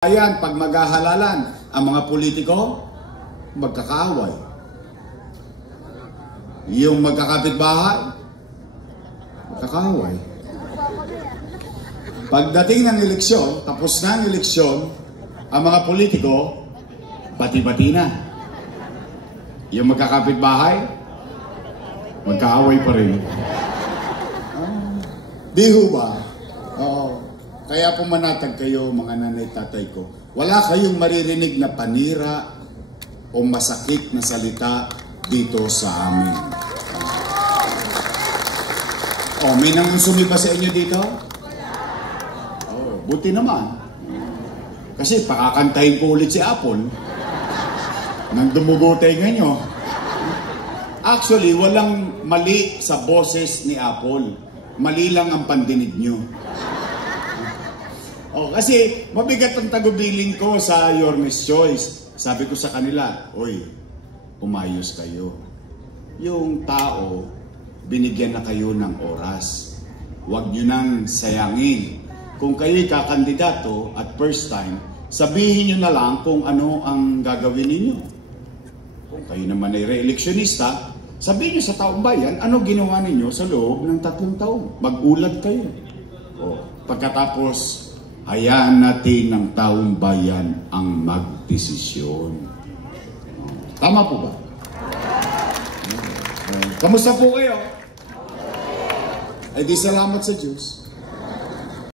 Ayan, pag maghahalalan, ang mga politiko, magkakaaway. Yung magkakapitbahay, magkakaaway. Pagdating ng eleksyon, tapos na ang eleksyon, ang mga politiko, bati-bati na. Yung magkakapitbahay, magkaaway pa rin. Di ho ba? Oo. Kaya pumanatag kayo, mga nanay tatay ko. Wala kayong maririnig na panira o masakit na salita dito sa amin. Oh, may nangunsumi ba sa inyo dito? Oh, buti naman. Kasi pakakantahin ko ulit si Apple. Nang dumugutay nyo. Actually, walang mali sa boses ni Apple. Mali lang ang pandinig nyo. Oh, kasi mabigat ang tagubilin ko sa Your Miss Choice. Sabi ko sa kanila, oy, umayos kayo. Yung tao, binigyan na kayo ng oras. Huwag nyo nang sayangin. Kung kayo'y kakandidato at first time, sabihin nyo na lang kung ano ang gagawin ninyo. Kung kayo naman ay re-electionista, sabihin nyo sa taong bayan, ano ginawa ninyo sa loob ng 3 taon. Mag-ulat kayo. Oh, pagkatapos, hayaan natin ng taong bayan ang magdesisyon. Tama po ba? Kamusta po kayo? Ay di salamat sa Diyos.